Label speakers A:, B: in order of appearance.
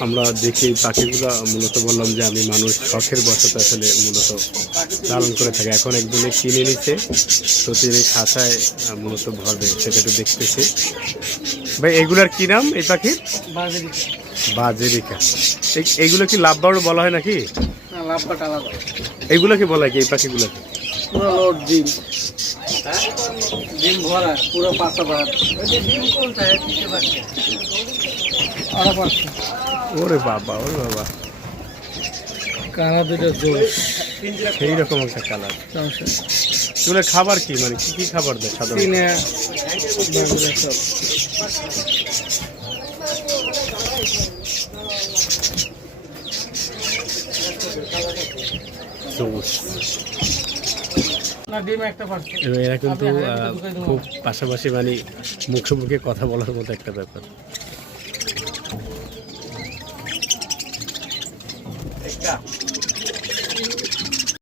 A: আমরা দেখি পাখিগুলো মূলত বললাম যে আমি মানুষ শখের বশত আসলে মূলত লালন করে থাকি। এখন একজনে কিনে নিচ্ছে তো তিনি খাঁচায় আহ, মূলত ভরবে সেটা একটু দেখতেছি। ভাই এগুলার কি নাম এই পাখির? বাজেরিকা। এই- এইগুলো কি লাভ বাউড় বলা হয় নাকি? এইগুলো কি বলা হয় কি এই পাখিগুলোকে?
B: ডিম ভরা পুরো পাঁচশো।
A: ওরে বাবা ওরে বাবা।
B: কানা দুটো
A: সেই রকম একটা কালার।
B: চৌষট্টি
A: খাবার কি? মানে কি কি খাবার দেয় সাধারণত?
B: কিনে বাংলা সব
A: সবুজ
B: না ডিম একটা পাঁচশো
A: এবং এরা কিন্তু আহ, খুব পাশাপাশি মানে মুখে মুখে কথা বলার মতো একটা ব্যাপার।